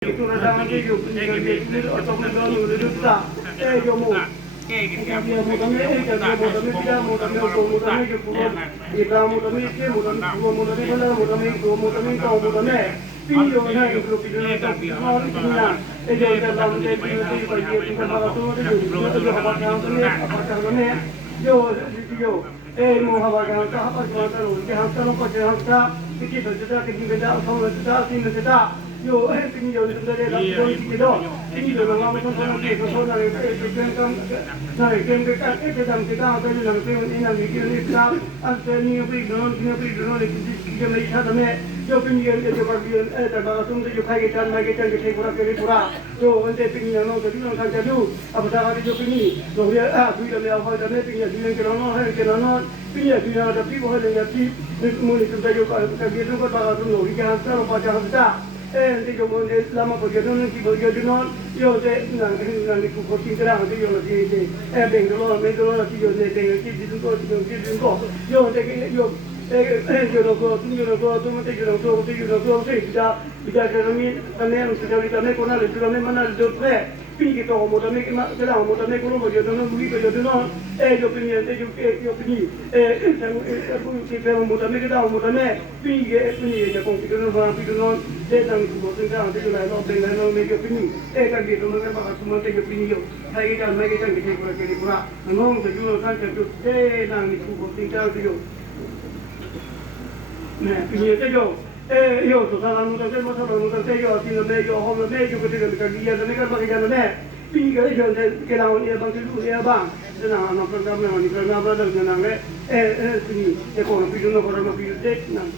Itu rasa aja yuk, ini atau mengganggu itu tak. Yo mau. Dia mau kami, dia mau kami tidak mau kami mau kami yo pun. Dia mau kami ke mau kami mau kami mana mau kami tahu mau kami. Video na itu video na mau ina. Yo dalam dia itu bagi kita malah tu yo apa kami yo video. Mau apa kan apa kan dia hantar ko dia hantar kita sudah kita sama sudah sini sudah yo ini yo sudah ada kita ini yo nama macam kita soalnya kita kan kita dalam kita ada dalam ini yang kita ada ni kita melihat ada yo pinjam yo bagian tapi tu yo kayak kita pura yo ente pinjam no jadi orang kan jadi apa dah yo pinjam yo dia duit dia apa dah pinjam dia pinjam ada pi boleh ada pi mulai kita yo kayak gitu kan tu no kita harus baca harta nanti kemudian lama perjalanan kita perjalanan yo nanti kuku tinggal nanti yo nanti Bangalore nanti yo nanti kita yo nanti yo yo nanti kita kami tanah sudah kita kena kita mana dorpe pinjam kita mau tanah kita mau tanah kalau mau perjalanan beli perjalanan yo pinjam yo pinjam kita mau tanah kita mau tanah pinjam ya kong kita orang datang ke bawah tinggal nanti kita lalu mereka pinjam kan gitu mereka bakal semua tinggal pinjam saya kita mereka kita kurang ngomong sejual kan sejual nanti ke bawah tinggal sejual nah pinjam sejual yo salah mudah yo sini mejo home mejo ketika dia mereka pakai jalan pinjam yo kita orang bang itu dia bang nah anak program ni program ada dengan sini ekonomi itu orang pinjam nah